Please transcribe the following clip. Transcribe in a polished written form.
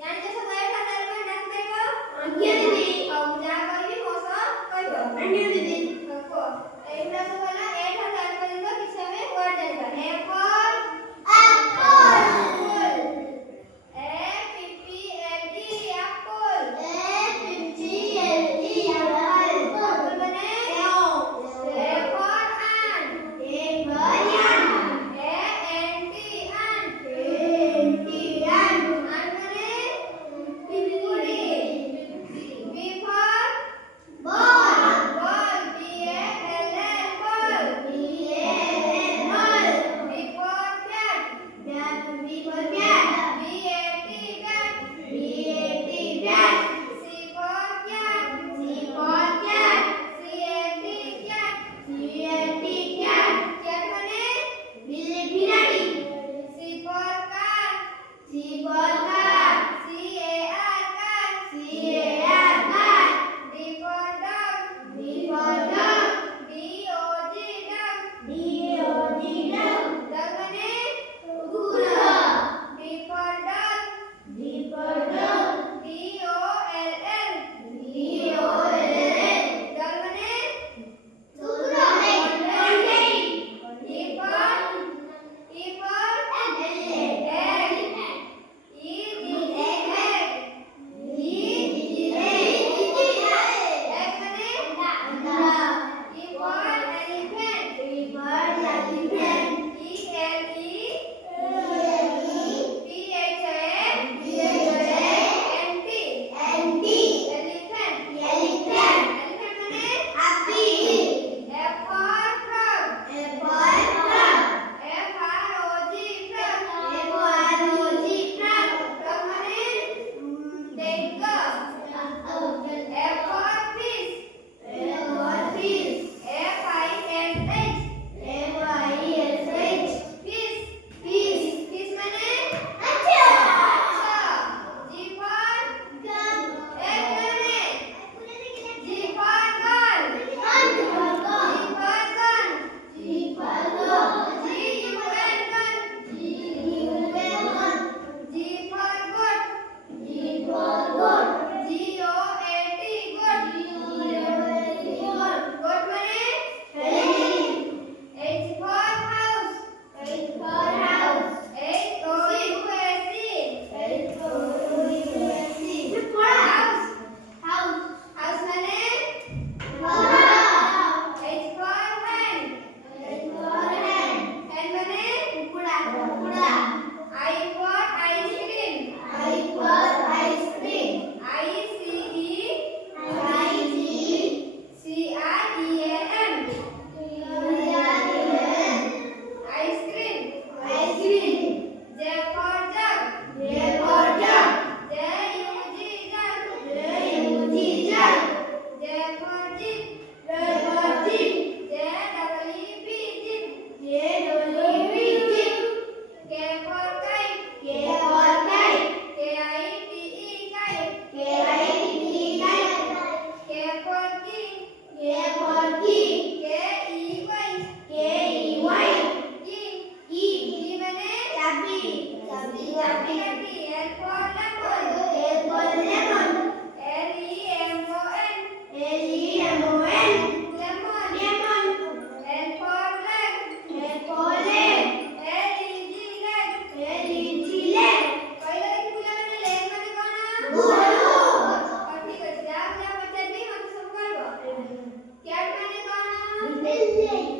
ଜାଣିଛ ସବୁ ଏ ଖାତାରେ କଣ ଡାକିପାରିବ? ଆଜ୍ଞା ଦିଦି। ହଉ ମୁଁ ଯାହା କହିବି ମୋ ସହ କହିବ। ଆଜ୍ଞା ଦିଦି। ହଉ କୁହ। ଏଇଗୁଡ଼ା ସବୁ ହେଲା ଏ ଠାରୁ ଜେଡ୍ ପର୍ଯ୍ୟନ୍ତ କିଛି ଆମେ ୱାର୍ଡ ଜାଣିବା। ଏ for apple. APPLE apple. APPLE apple. Apple बने A for ant. A for ant. ANT ant. ANT ant. Ant बने पिंपुड़ी. B for ball. Ball. BALL ball. BALL. B for cat. B for cat. BAT cat. BAT cat. C for cat. C for cat. CAT cat. CAT cat. Cat बने बिलाड़ी. C for car. C for car. CAR car. CAR car. D for dog. D for dog. DOG dog. DOG dog. Dog बने कुकुर. D for dog. D for dog. DOLL. DOLL. Dog बने कुकुर. E for egg. Egg. EGG egg. EGG egg बने अंडा. E for elephant. E for elephant. ELEPHANT. Elephant. Elephant बने हाथी. F for frog. F for frog. FROG frog. FROG frog. Frog बने tiger. F for fish. F for fish. FISH. FISH. Fish. Fish बने अच्छा. G for gun. F बने G for gun. G for gun. G for gun. GUN gun. G for goat. G for goat. GOAT goat. Goat बने hare. H for house. H for house. House. House बने H for hand. Hand बने कुकुड़ा. I for ice cream. ICE CREAM. Ice cream. J for jug. JUG jug. J for jeep. JEEP jeep. K for kite. KITE kite. K for key. KEY. Key बने चाबी. L for lemon. LEMON. Lemon. L for leg. LEG leg. କହିଲ ଦେଖି ପିଲାମାନେ leg ମାନେ କଣ? ଗୋଡ଼. ଠିକ ଅଛି. ଯାହା ଯାହା ପଚାରିବି ମତେ ସବୁ କହିବ. cat ମାନେ କଣ? ବିଲେଇ.